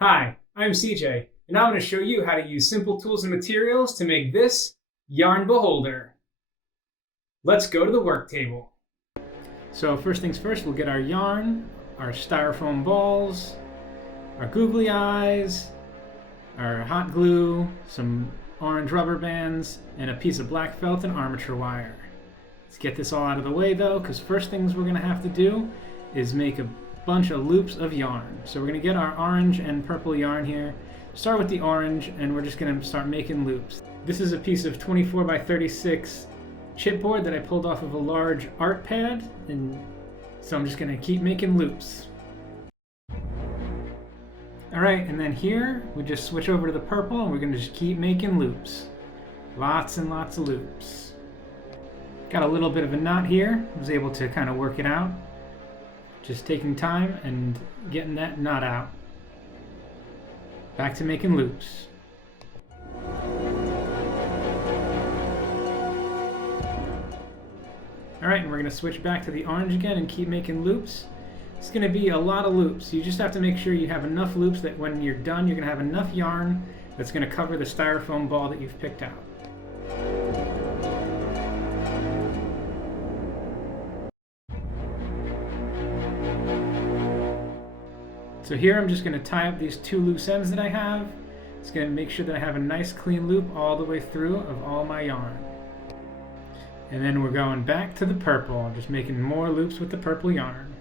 Hi, I'm CJ, and I'm going to show you how to use simple tools and materials to make this yarn beholder. Let's go to the work table. So first things first, we'll get our yarn, our styrofoam balls, our googly eyes, our hot glue, some orange rubber bands, and a piece of black felt and armature wire. Let's get this all out of the way though, because first things we're going to have to do is make a bunch of loops of yarn. So we're going to get our orange and purple yarn here. Start with the orange, and we're just going to start making loops. This is a piece of 24 by 36 chipboard that I pulled off of a large art pad, and so I'm just going to keep making loops. Alright, and then here we just switch over to the purple, and we're going to just keep making loops. Lots and lots of loops. Got a little bit of a knot here. I was able to kind of work it out. Just taking time and getting that knot out. Back to making loops. Alright, and we're going to switch back to the orange again and keep making loops. It's going to be a lot of loops. You just have to make sure you have enough loops that when you're done, you're going to have enough yarn that's going to cover the styrofoam ball that you've picked out. So here I'm just going to tie up these two loose ends that I have. It's going to make sure that I have a nice clean loop all the way through of all my yarn. And then we're going back to the purple, just making more loops with the purple yarn.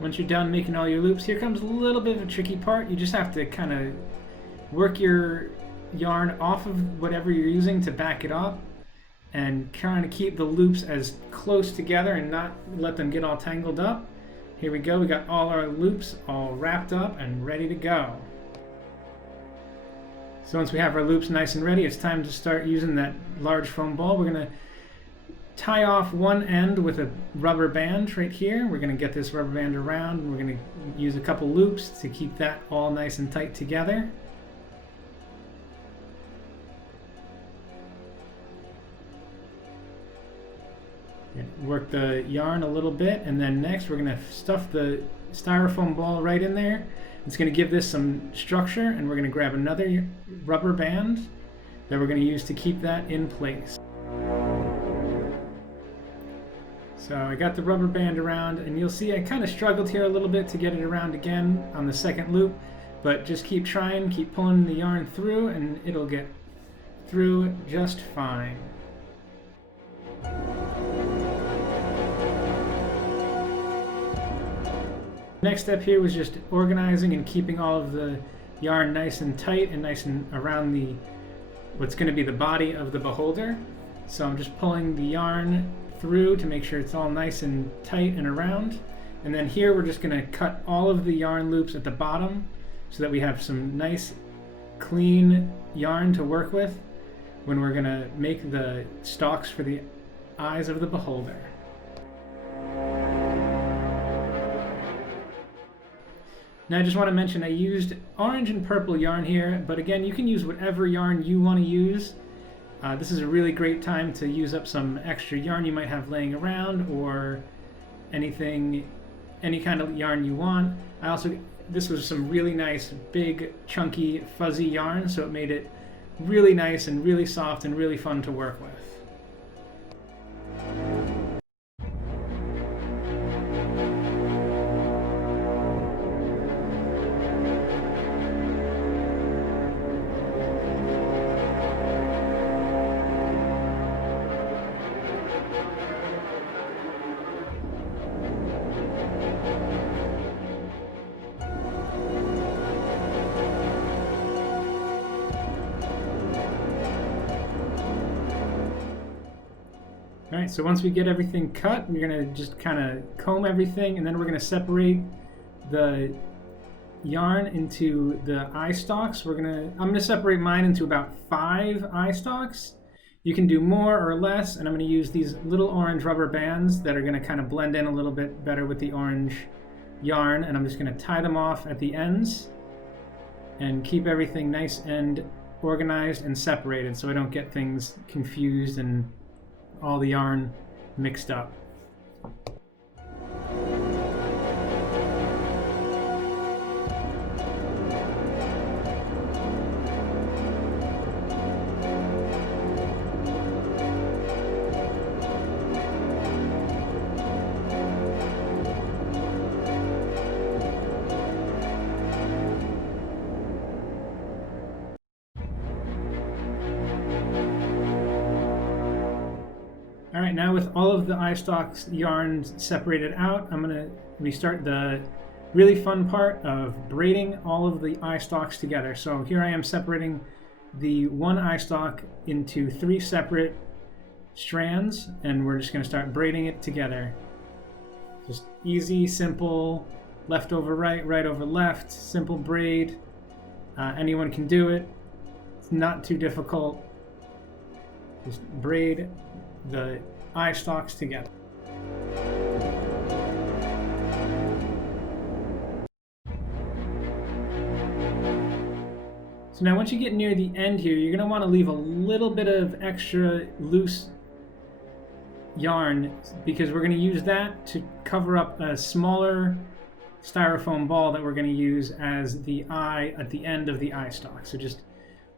Once you're done making all your loops, here comes a little bit of a tricky part. You just have to kind of work your yarn off of whatever you're using to back it up and kind of keep the loops as close together and not let them get all tangled up. Here we go, we got all our loops all wrapped up and ready to go. So once we have our loops nice and ready, it's time to start using that large foam ball. We're going to tie off one end with a rubber band right here. We're going to get this rubber band around, and we're going to use a couple loops to keep that all nice and tight together. Work the yarn a little bit, and then next we're going to stuff the styrofoam ball right in there. It's going to give this some structure, and we're going to grab another rubber band that we're going to use to keep that in place. So I got the rubber band around, and you'll see I kind of struggled here a little bit to get it around again on the second loop, but just keep trying, keep pulling the yarn through, and it'll get through just fine. Next step here was just organizing and keeping all of the yarn nice and tight and nice and around the what's going to be the body of the beholder. So I'm just pulling the yarn through to make sure it's all nice and tight and around. And then here we're just going to cut all of the yarn loops at the bottom so that we have some nice clean yarn to work with when we're going to make the stalks for the eyes of the beholder. Now I just want to mention I used orange and purple yarn here, but again you can use whatever yarn you want to use. This is a really great time to use up some extra yarn you might have laying around, or any kind of yarn you want. This was some really nice, big, chunky, fuzzy yarn, so it made it really nice and really soft and really fun to work with. Alright, so once we get everything cut, we're going to just kind of comb everything, and then we're going to separate the yarn into the eye stalks. I'm going to separate mine into about 5 eye stalks. You can do more or less, and I'm going to use these little orange rubber bands that are going to kind of blend in a little bit better with the orange yarn, and I'm just going to tie them off at the ends. and keep everything nice and organized and separated so I don't get things confused and all the yarn mixed up. All right, now with all of the eye stalks yarns separated out, I'm gonna restart the really fun part of braiding all of the eye stalks together. So here I am separating the one eye stalk into 3 separate strands, and we're just gonna start braiding it together. Just easy, simple, left over right, right over left, simple braid. Anyone can do it. It's not too difficult. Just braid the eye stalks together. So now once you get near the end here, you're going to want to leave a little bit of extra loose yarn because we're going to use that to cover up a smaller styrofoam ball that we're going to use as the eye at the end of the eye stalk. So just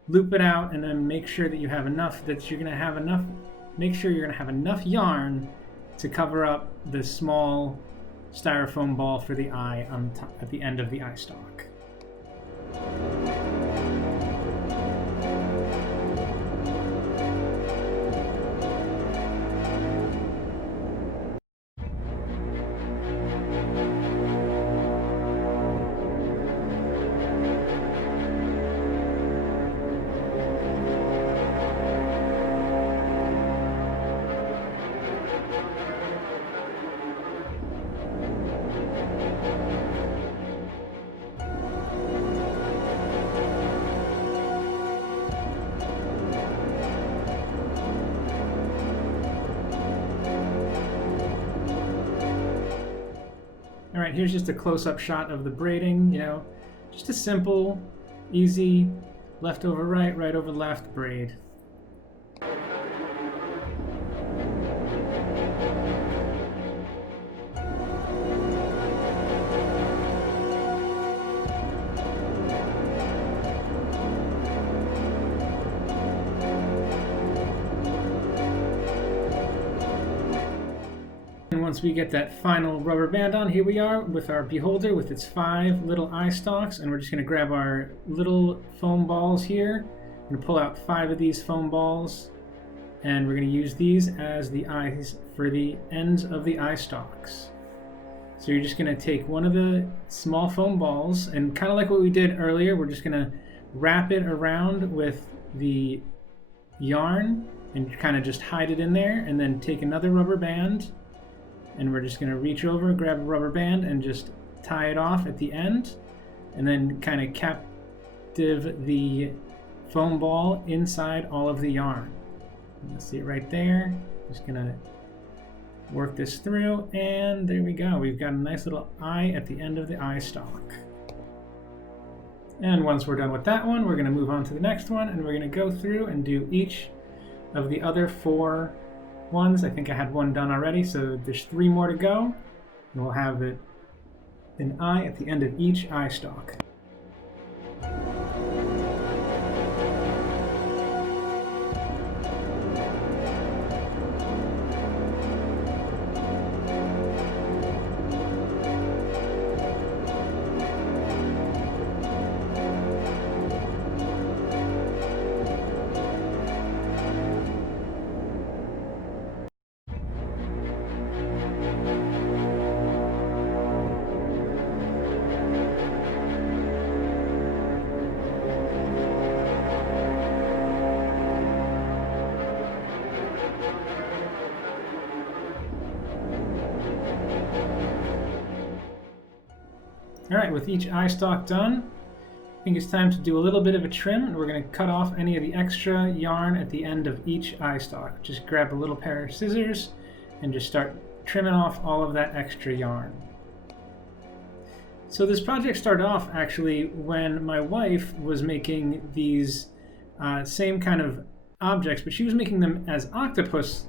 loop it out and then make sure that you have enough, make sure you're going to have enough yarn to cover up the small styrofoam ball for the eye on top, at the end of the eye stalk. All right, here's just a close-up shot of the braiding, just a simple, easy, left over right, right over left braid. And once we get that final rubber band on, here we are with our beholder with its 5 little eye stalks, and we're just going to grab our little foam balls here. I'm going to pull out 5 of these foam balls, and we're going to use these as the eyes for the ends of the eye stalks. So you're just going to take one of the small foam balls, and kind of like what we did earlier, we're just going to wrap it around with the yarn and kind of just hide it in there, and then take another rubber band, and we're just going to reach over, grab a rubber band, and just tie it off at the end, and then kind of captive the foam ball inside all of the yarn. You see it right there. Just going to work this through, and there we go. We've got a nice little eye at the end of the eye stalk. And once we're done with that one, we're going to move on to the next one, and we're going to go through and do each of the other 4 ones. I think I had one done already, so there's 3 more to go, and we'll have an eye at the end of each eye stalk. All right, with each eye stalk done, I think it's time to do a little bit of a trim, and we're going to cut off any of the extra yarn at the end of each eye stalk. Just grab a little pair of scissors and just start trimming off all of that extra yarn. So this project started off actually when my wife was making these same kind of objects, but she was making them as octopus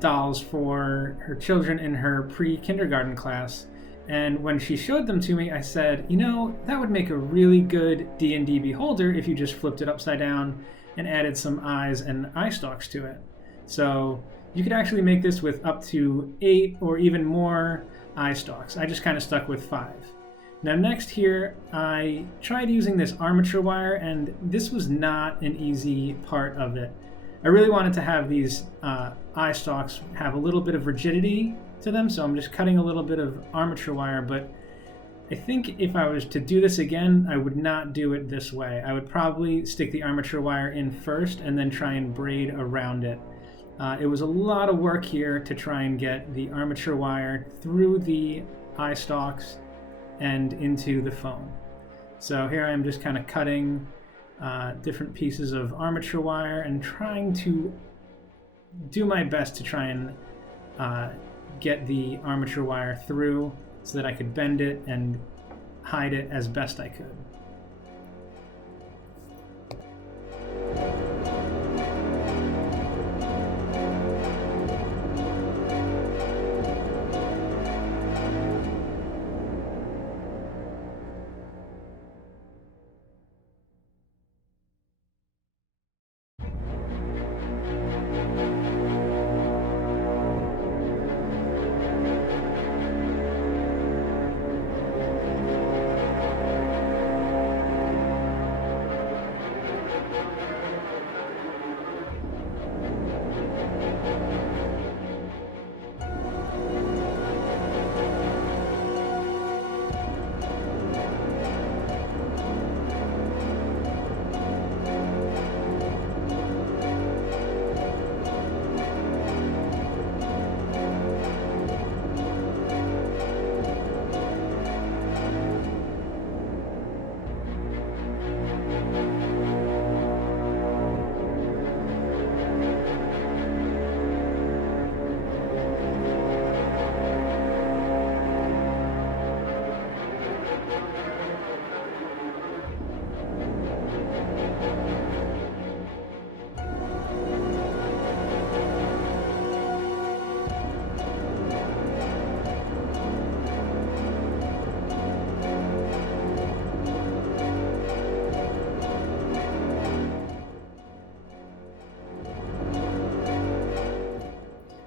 dolls for her children in her pre-kindergarten class. And when she showed them to me, I said, you know, that would make a really good D&D beholder if you just flipped it upside down and added some eyes and eye stalks to it. So you could actually make this with up to 8 or even more eye stalks. I just kind of stuck with 5. Now next here, I tried using this armature wire, and this was not an easy part of it. I really wanted to have these eye stalks have a little bit of rigidity to them, so I'm just cutting a little bit of armature wire, but I think if I was to do this again, I would not do it this way. I would probably stick the armature wire in first and then try and braid around it. It was a lot of work here to try and get the armature wire through the eye stalks and into the foam. So here I am just kind of cutting different pieces of armature wire and trying to do my best to try and get the armature wire through so that I could bend it and hide it as best I could.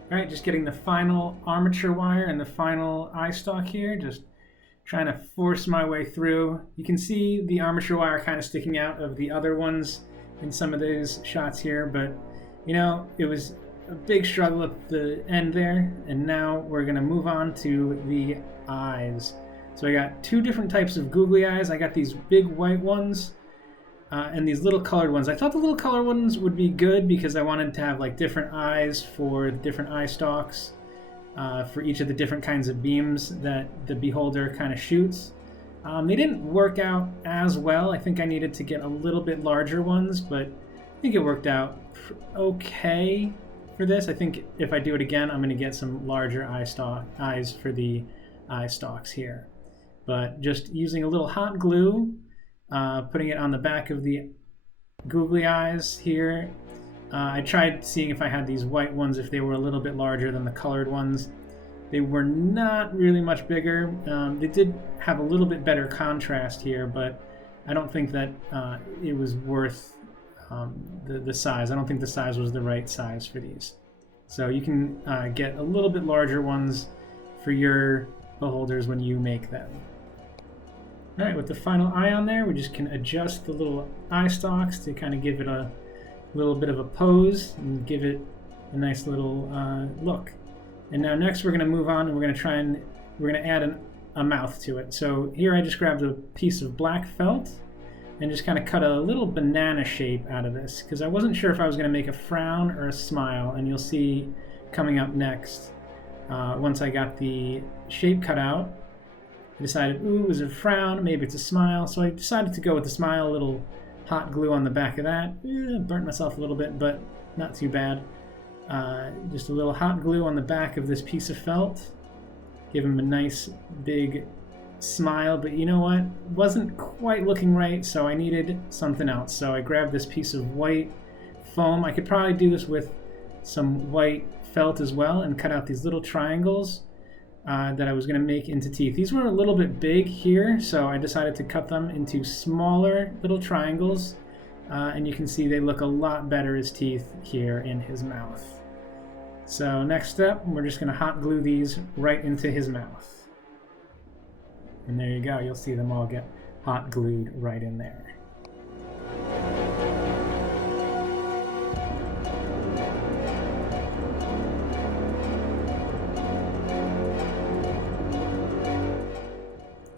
All right, just getting the final armature wire and the final eye stalk here, just trying to force my way through. You can see the armature wire kind of sticking out of the other ones in some of these shots here, but you know, it was a big struggle at the end there, and now we're gonna move on to the eyes. So I got 2 different types of googly eyes. I got these big white ones and these little colored ones. I thought the little colored ones would be good because I wanted to have like different eyes for different eye stalks for each of the different kinds of beams that the beholder kind of shoots. They didn't work out as well. I think I needed to get a little bit larger ones, but I think it worked out okay for this. I think if I do it again, I'm going to get some larger eyes for the eye stalks here. But just using a little hot glue, putting it on the back of the googly eyes here. I tried seeing if I had these white ones, if they were a little bit larger than the colored ones. They were not really much bigger. They did have a little bit better contrast here, but I don't think that it was worth the size. I don't think the size was the right size for these. So you can get a little bit larger ones for your beholders when you make them. All right, with the final eye on there, we just can adjust the little eye stalks to kind of give it a little bit of a pose and give it a nice little look. And now next we're going to move on and we're going to add a mouth to it. So here I just grabbed a piece of black felt and just kind of cut a little banana shape out of this because I wasn't sure if I was going to make a frown or a smile, and you'll see coming up next once I got the shape cut out. I decided, ooh, is it a frown? Maybe it's a smile. So I decided to go with the smile, a little hot glue on the back of that. Burnt myself a little bit, but not too bad. Just a little hot glue on the back of this piece of felt. Give him a nice big smile, but you know what? Wasn't quite looking right, so I needed something else. So I grabbed this piece of white foam. I could probably do this with some white felt as well and cut out these little triangles that I was going to make into teeth. These were a little bit big here, so I decided to cut them into smaller little triangles, and you can see they look a lot better as teeth here in his mouth. So next step, we're just going to hot glue these right into his mouth. And there you go, you'll see them all get hot glued right in there.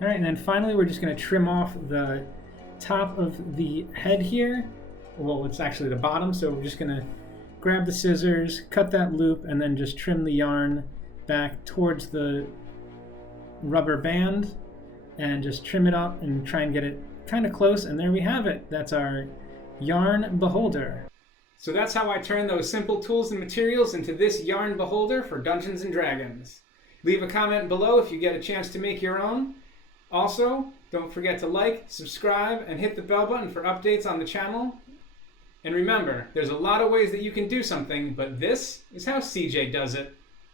All right, and then finally we're just going to trim off the top of the head here. Well, it's actually the bottom, so we're just going to grab the scissors, cut that loop, and then just trim the yarn back towards the rubber band and just trim it up and try and get it kind of close, and there we have it. That's our yarn beholder. So that's how I turn those simple tools and materials into this yarn beholder for Dungeons & Dragons. Leave a comment below if you get a chance to make your own. Also, don't forget to like, subscribe, and hit the bell button for updates on the channel. And remember, there's a lot of ways that you can do something, but this is how CJ does it.